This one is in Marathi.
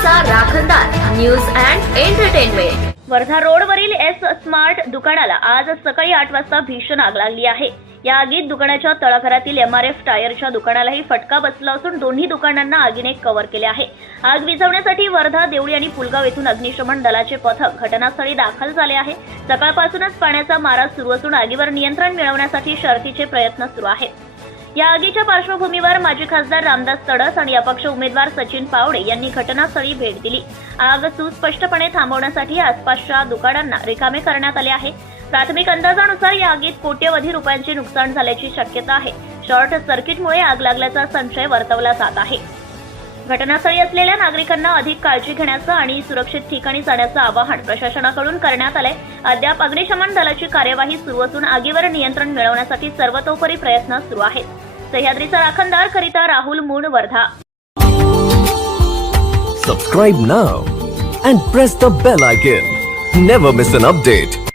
News and entertainment. वर्धा रोडवरील एस स्मार्ट दुकानाला आज सकाळी आठ वाजता भीषण आग लागली आहे. या आगीत दुकानाच्या तळाघरातील एम आर एफ टायरच्या दुकानालाही फटका बसला असून दोन्ही दुकानांना आगीने कव्हर केले आहे. आग विझवण्यासाठी वर्धा देवळी आणि पुलगाव येथून अग्निशमन दलाचे पथक घटनास्थळी दाखल झाले आहे. सकाळपासूनच पाण्याचा मारा सुरू असून आगीवर नियंत्रण मिळवण्यासाठी शर्थीचे प्रयत्न सुरू आहेत. या आगीच्या पार्श्वभूमीवर माजी खासदार रामदास तडस आणि अपक्ष उमेदवार सचिन पावडे यांनी घटनास्थळी भेट दिली. आग सुस्पष्टपणे थांबवण्यासाठी आसपासच्या दुकानांना रिकामे करण्यात आले आहे. प्राथमिक अंदाजानुसार या आगीत कोट्यवधी रुपयांचे नुकसान झाल्याची शक्यता आहे. शॉर्ट सर्किटमुळे आग लागल्याचा संशय वर्तवला जात आहे. घटनास्थळी असलेल्या नागरिकांना अधिक काळजी घेण्याचं आणि सुरक्षित ठिकाणी जाण्याचं आवाहन प्रशासनाकडून करण्यात आलंय. अद्याप अग्निशमन दलाची कार्यवाही सुरू असून आगीवर नियंत्रण मिळवण्यासाठी सर्वतोपरी प्रयत्न सुरू आहेत. सह्याद्रीचा राखणदार करिता Rahul मूण Wardha. Subscribe now and press the bell icon never miss an update